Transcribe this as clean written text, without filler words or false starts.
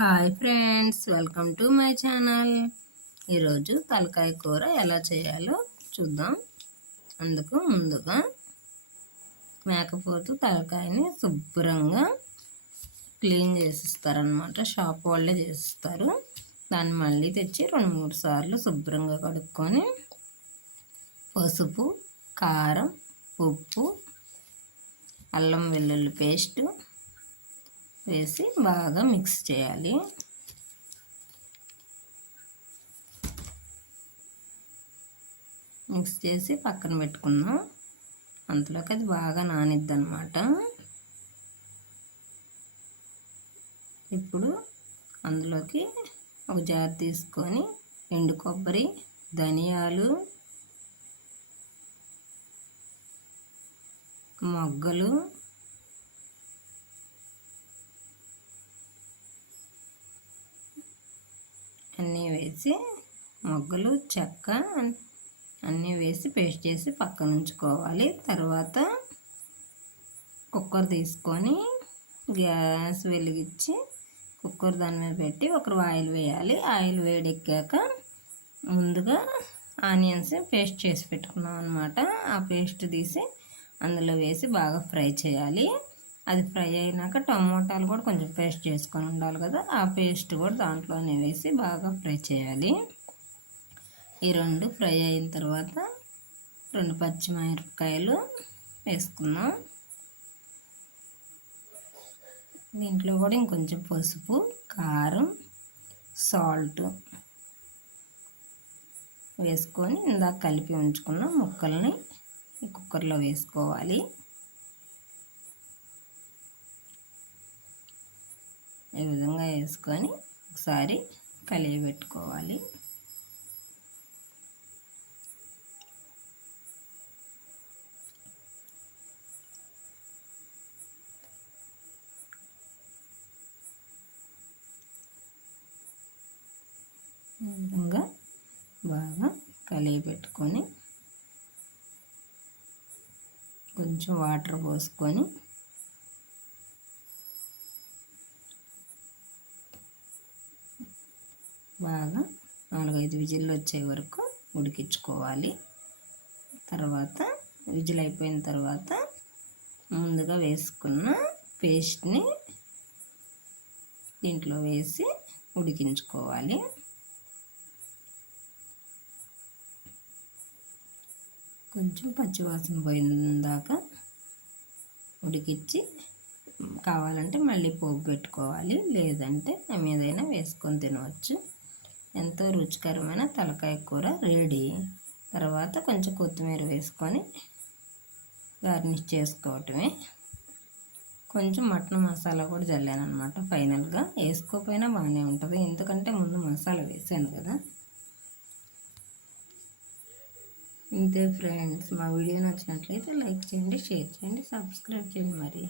Hi friends, welcome to my channel. ఈరోజు తలకాయ కూర ఎలా చేయాలో చూద్దాం. అందుకు ముందుగా మేకపోతు తలకాయని శుభ్రంగా క్లీన్ చేసిస్తారనమాట. షాప్ వాళ్ళే చేసిస్తారు. దాన్ని మళ్ళీ తెచ్చి 2-3 సార్లు శుభ్రంగా కడుక్కొని పసుపు, కారం, ఉప్పు, అల్లం వెల్లుల్లి పేస్టు వేసి బాగా మిక్స్ చేయాలి. మిక్స్ చేసి పక్కన పెట్టుకుందాం. అంతలోకి అది బాగా నానిద్ది అన్నమాట. ఇప్పుడు అందులోకి ఒక జార్ తీసుకొని ఎండు కొబ్బరి, ధనియాలు, మొగ్గలు, అన్నీ వేసి మొగ్గలు, చెక్క అన్నీ వేసి పేస్ట్ చేసి పక్కన ఉంచుకోవాలి. తర్వాత కుక్కర్ తీసుకొని గ్యాస్ వెలిగించి కుక్కర్ దాని మీద పెట్టి ఆయిల్ వేయాలి. ఆయిల్ వేడెక్కాక ముందుగా ఆనియన్స్ పేస్ట్ చేసి పెట్టుకున్నాం అనమాట. ఆ పేస్ట్ తీసి అందులో వేసి బాగా ఫ్రై చేయాలి. అది ఫ్రై అయినాక టమోటాలు కూడా కొంచెం పేస్ట్ చేసుకొని ఉండాలి కదా, ఆ పేస్ట్ కూడా దాంట్లోనే వేసి బాగా ఫ్రై చేయాలి. ఈ 2 ఫ్రై అయిన తర్వాత 2 పచ్చిమిరపకాయలు వేసుకుందాం. దీంట్లో కూడా ఇంకొంచెం పసుపు, కారం, సాల్ట్ వేసుకొని ఇందాక కలిపి ఉంచుకున్న ముక్కల్ని ఈ కుక్కర్లో వేసుకోవాలి. ఈ విధంగా వేసుకొని ఒకసారి కలియబెట్టుకోవాలి. ఈ విధంగా బాగా కలియబెట్టుకొని కొంచెం వాటర్ పోసుకొని బాగా 4-5 విజిల్లు వచ్చే వరకు ఉడికించుకోవాలి. తర్వాత విజిల్ అయిపోయిన తర్వాత ముందుగా వేసుకున్న పేస్ట్ని దీంట్లో వేసి ఉడికించుకోవాలి. కొంచెం పచ్చివాసన పోయిందాకా ఉడికించి కావాలంటే మళ్ళీ పోపు పెట్టుకోవాలి, లేదంటే ఏదైనా వేసుకొని తినవచ్చు. ఎంతో రుచికరమైన తలకాయ కూర రెడీ. తర్వాత కొంచెం కొత్తిమీర వేసుకొని గార్నిష్ చేసుకోవటమే. కొంచెం మటన్ మసాలా కూడా చల్లాను అనమాట. ఫైనల్గా వేసుకోకపోయినా బాగానే ఉంటుంది, ఎందుకంటే ముందు మసాలా వేసాను కదా. ఇంతే ఫ్రెండ్స్, మా వీడియో నచ్చినట్లయితే లైక్ చేయండి, షేర్ చేయండి, సబ్స్క్రైబ్ చేయండి మరి.